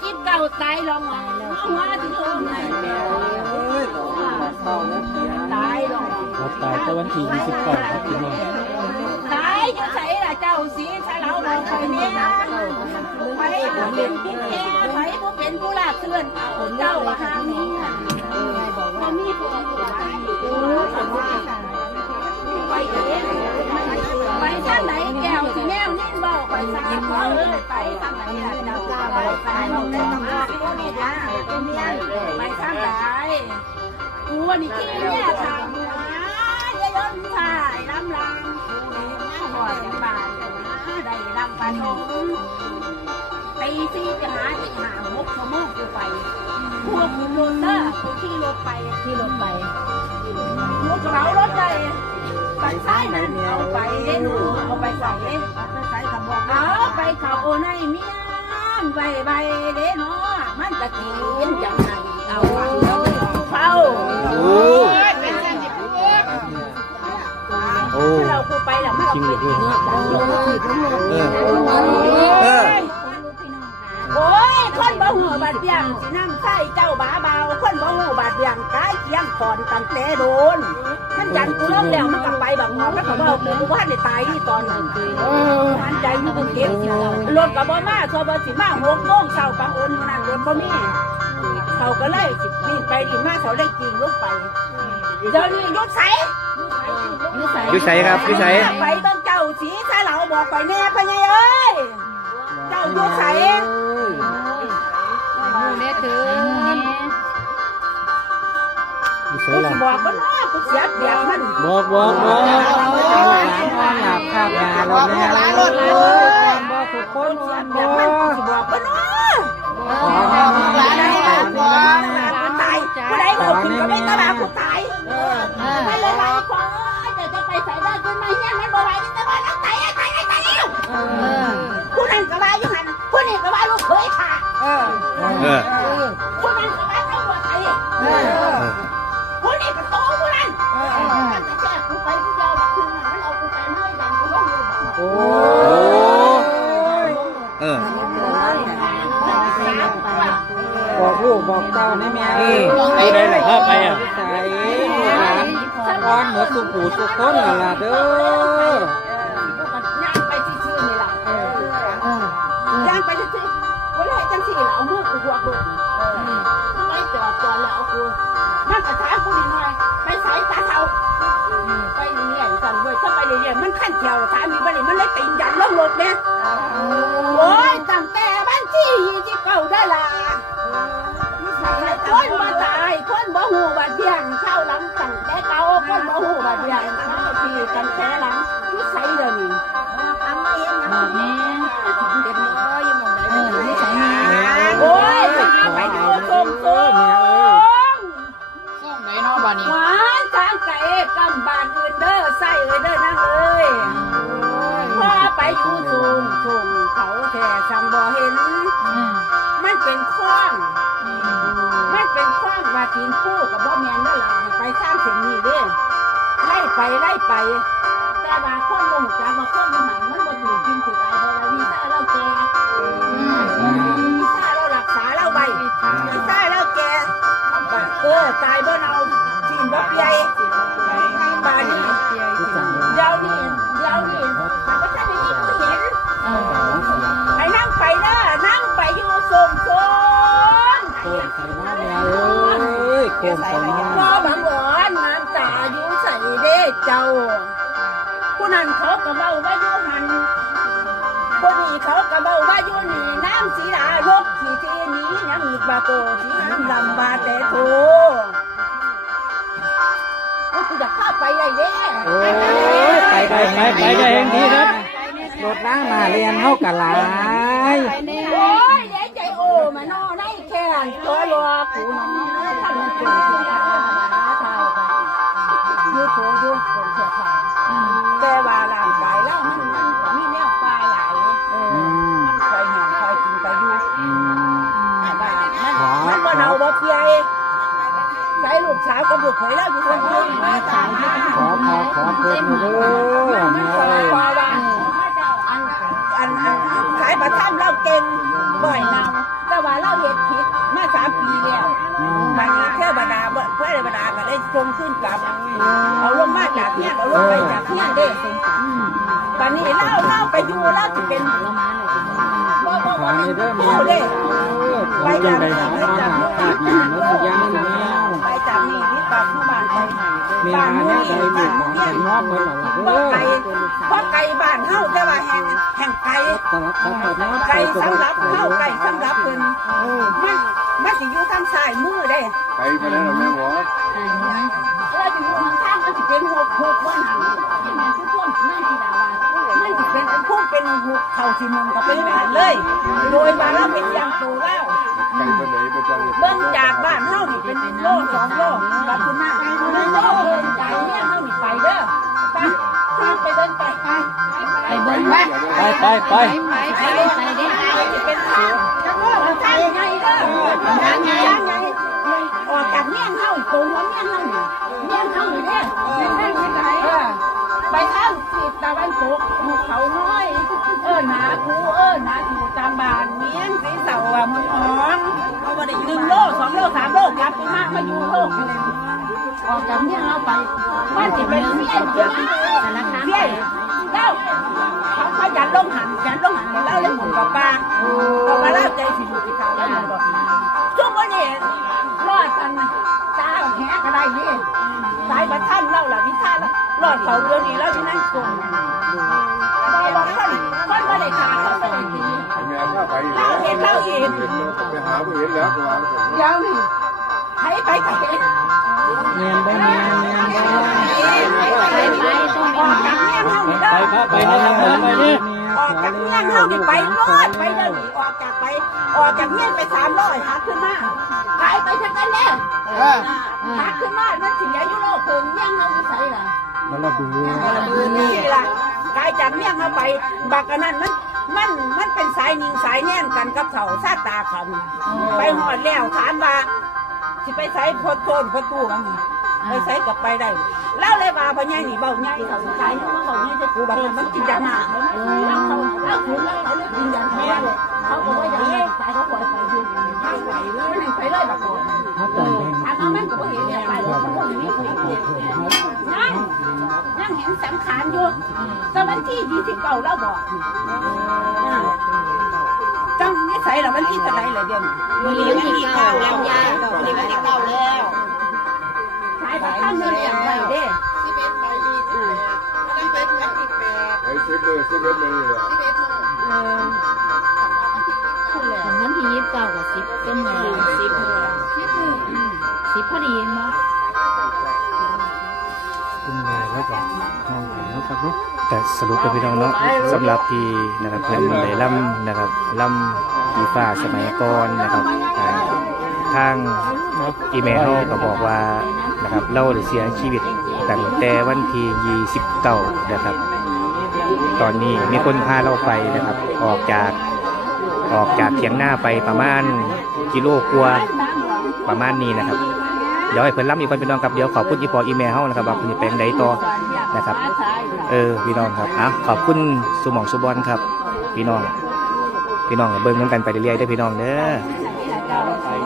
คิดเก่าตายลองหัวถึงลงไหนตายลง เราตายแต่วันที่29ครับพี่น้อง ตายอยู่ใส่ละเจ้าสีชาเราบอกไปเนี่ยไปผู้เป็นพี่แก่ไปผู้เป็นผู้ลากเลื่อนเจ้าว่าหางนี้มันมีผู้ไปเองไปทางไหนแก้วที่แนวนี่บอกไปทางเขาเลยไปทางไหนล่ะเจ้าไปไปเราได้ต้องมาผู้นี่นะไปทางไหนกูนี่ที่เนี่ยทางหัวจะย้อนถ่ายลำลำหัวจังบานได้ลำปานงตีซี่จะหา6 ชั่วโมงกูไปพวกกูรถเด้อกูขี่รถไปพวกเรารถไปปัดซ้ายนั่นเอาไปเล่นเอาไปใส่เอาไปเขาโอนให้เมียใบเด้เนาะมันตะกี้ยังจังไงเอาเฝ้าเราคูไปแล้วไม่เอาไปโอ้ยคนบ่หูบาดยังสินั่งใส่เจ้าบ้าเบาคนบ่หูบาดยังกายเคียงก่อนตั้งแต่โดนมันยันกูล้มแล้วมันกลับไปแบบงอแล้วก็บอกกูว่าได้ตายที่ตอนนั้นมันใจอยู่บนเก็บรถกับบ่มาโซบสิมา6 โมงเช้าบางเอิญนั่นรถบ่มีเขาก็เลยนี่ไปดีมาเขาได้กินลูกไปเดี๋ยวนี้ยุดใสอยู่ไสครับอยู่ไสไปต้องเจ้าสีชาเหลาบอกไปแน่พะไงเอ้ยเจ้ายุดใสเนี่ยถือกูบอกมันว่ากูเสียเปรียบมันบอกหลับข้าวงานเราแม่บอกทุกคนบอกมันบอกมันว่าตายกูได้บอกคุณก็ไม่กระบากูตายไม่เลยไรฟ้าจะไปใส่ได้ขึ้นมาเนี่ยมันบอกไรจะบอกนักตายผู้นั้นกระบาอยู่หันผู้นี้กระบาลูกเคยขาผู้นั้นกระบาเขาบอกไทยผู้นี้ก็โตผู้นั้นแต่แค่กูไปผู้เดียวแบบคืนนั้นเอากูไปเมื่ออย่างกูต้องรู้โอ้บอกลูกบอกเต้าในแม่ไปได้หรอครับไปอ่ะใส่ก้อนเหมือนสุกูสุกคนล่ะเด้อย่างไปซื่อๆนี่ล่ะย่างไปซื่อๆวันไหนจังสี่ล่ะเอามือกูหัวกูไม่จอดแล้วเอากูมันกระช้ากูนิดหน่อยไปใส่ตาเท้าไปเรื่อยๆสั่นเว้ยถ้าไปเรื่อยๆมันขั้นเขียวถามมีบันนี้มันเลยติ่งยันลงรถเนี่ยโอ้ยตั้งแต่บ้านที่29ได้ล่ะคนมาตายคนบ่หูบาดเบี้ยงเข้าหลังตั้งแต่เก่าคนบ่หูบาดเบี้ยงเข้าปีตั้งแต่หลังผู้ใส่เดี๋ยวนี้ทำเองนะแม่เด็กน้อยยังมองได้ไม่ใส่โอ้ยไปดูส้มไหนนอบานี่หวานทางไก่กำบานอื่นเด้อใส่เด้อนะเอ้ยพอไปอยู่สูงเขาแค่สั่งบ่เห็นมันเป็นคล้องว่าทีนคู่กับบ่แมนนั่นแหละไปสร้างเสียงนี้เด้ไล่ไปแต่ว่าคนลงจากว่าคนใหม่มันบ่ถูกกินถูกอะไรเพราะว่าวีซ่าเราแก่วีซ่าเรารักษาเราไปวีซ่าเราแก่ตายบ่เอาจีนบ่ใหญ่ป่านนี้เดี๋ยวนี้มันก็จะได้ยินเห็นไปนั่งไปนะนั่งไปอยู่ส่งพ่อบางอ่อนน้ำตาอยู่ใส่เด้เจ้าผู้นั้นเขาก็เบาว่าอยู่หันผู้นี้เขาก็เบาว่าอยู่นี่น้ำสีดาลกที่นี้น้ำอีกบาโกที่น้ำลำบาแต่โถกูอยากเข้าไปเลยเด้ไปได้เองดีครับรถล้างมาเรียนเท่ากันหลายโอ้ยเดี๋ยวใจโอ้มานอนได้แค่ตัวรัวกูน้องทำมันจุ่มเสียยูโถยูคนเสียขาแต่ว่าร่างกายแล้วมันก็มีแนวปลาไหลมันคอยหางคอยกินไปอยู่มันบ่เอาบ่เพียใส่ลูกสาวกับลูกเขยแล้วอยู่ตรงนี้ขอเพิ่มเด้อมันคอยว่าอันขายประทับเราเก่งบ่อยนำแต่ว่าเรา ตรงขึ้นกลับเอาลงมาจากเนี่ยเอาลงไปจากเนี่ยเด้ตอนนี้เล่าไปอยู่เล่าจะเป็นบ่ ขอให้เด้อแม่ เด้ ไปจังได๋หามาหาภาพดีเนาะสิย่างสิแมว ไปจากนี่ที่ปากผู้บ้านไป แม่มาแนวใดลูกหลานจะงอมเหมือนหรอ เพราะไก่บ้านเฮาแต่ว่าแห่งไก่ ตลอดตลอดเนาะ ไก่สำหรับเฮาไก่สำหรับเพิ่นมันสิอยู่ทางซ้ายมือเด้ ไปไปแล้วแม่หมอ แล้วสิอยู่ทางมันสิเป็น6ว่าหั่นที่แม่ทุกคนนั่นที่ดาว่ามันสิเป็นพวกเป็น6เข้าสิมุนก็เป็นแบบเลย โดยว่าเราเป็นอย่างโตแล้ว ไปไปไหนไปจัง เบิ่งจากบ้านเฮานี่เป็นโล2โลกับคุณน้า1โลเดินใจเนี่ยเฮานี่ไปเด้อไปข้ามไปเดินไปไปเบิ่งไป ไป จะเป็นทางทางไงเด้อทางไงออกจากเมี่ยงเฮาตรงว่าเมี่ยงเฮานี่เมี่ยงเฮานี่เด้ไปทางทิศตะวันตกภูเขาน้อยหนาคูหนาอยู่ตามบ้านเมี่ยงสีเสาอ่ะมันอ๋อง1โล2โล3โลกลับไปมาอยู่โลกออกจากเมี่ยงเราไปมันจะเป็นเมี่ยงเมี่ยงแล้วเขายันลงหันแล้วเลยหมุนกับปลาเอามาลาบใจสิอยู่ที่เขาแล้วมันบอกช่วงวันนี้รอดกันตาแหกก็ได้นี่สายบัตรท่านเล่าล่ะวิชาแล้วรอดเขาเดียวนี้แล้วที่นั่งกลมบอกคนไม่ได้ขาเขาไม่ได้ตี แม่พาไป เล่าเห็นไปหาผู้เห็นแล้วตัว เดี๋ยวนี่ไปกับเห็น เมียนบ่เมียนบ่ ออกจากเมี่ยงเฮานี่ ไปพาไปนี่ไปนี่ ออกจากเมี่ยงเฮานี่ไปรอดไปเดินออกจากเมี่ยงไป300หาขึ้นมาขายไปทั้งนั้นแน่หาขึ้นมามันเสียอยู่โลกเพิ่งเมี่ยงเฮาใส่ล่ะ มันระเบือ นี่ล่ะกายจากเมี่ยงเฮาไปบักอันนั้นมันเป็นสายนิงสายแน่นกันกับเขาซาตาเขาไปหอดแล้วถามว่าสิไปใส่พดโทนพดตู้กันไปใส่กับไปได้แล้วเลยว่าพ่อใหญ่นี่เบาใหญ่เขาขายเขาเบาใหญ่จะกูบักนั้นมันกินยาหมาแล้วเขาถึงแล้วเขาเลยกินยาแม่เขาบอกว่าอย่างนี้สายเขาปล่อยไปอยู่ข้างไหวเลยไม่ไปเลยบักคนทางมันก็ไม่เห็นเนี่ยไปเลยเขาบอกอย่างนี้นั่งเห็นสังขารอยู่ตอนวันที่29เราบอกจังนิสัยเราวันที่เท่าไรเลยเดี๋ยวนี้มีเก้าแล้วยายมีวันที่9แล้วขายบัตรท่านเงินอย่างไรเด้ไอ้เซฟเบอร์เลยเหรอ วันที่29กับ10ต้นมือ10พอดีมั้ย คุณแม่แล้วก็ห้องของแล้วครับเนาะ แต่สรุปกับพี่น้องเนาะสำหรับที่นะครับเพิ่นได้ล่ำนะครับล่ำปีฟ้าสมัยก่อนนะครับทางอีเมลเขาก็บอกว่านะครับเราได้เสียชีวิตตั้งแต่วันที่29นะครับ ตอนนี้มีคนพาเราไปนะครับออกจากเถียงหน้าไปประมาณกิโลกว่าประมาณนี้นะครับเดี๋ยวให้เพิ่นล่ำอีกคนพี่น้องครับเดี๋ยวขอบคุณอีพออีเมลเฮานะครับว่าเพิ่นจะเป็นใดต่อนะครับพี่น้องครับขอบคุณสุหม่องสุบอนครับพี่น้องเบิ่งน้ำกันไปเรื่อยๆได้อพี่น้องเด้อ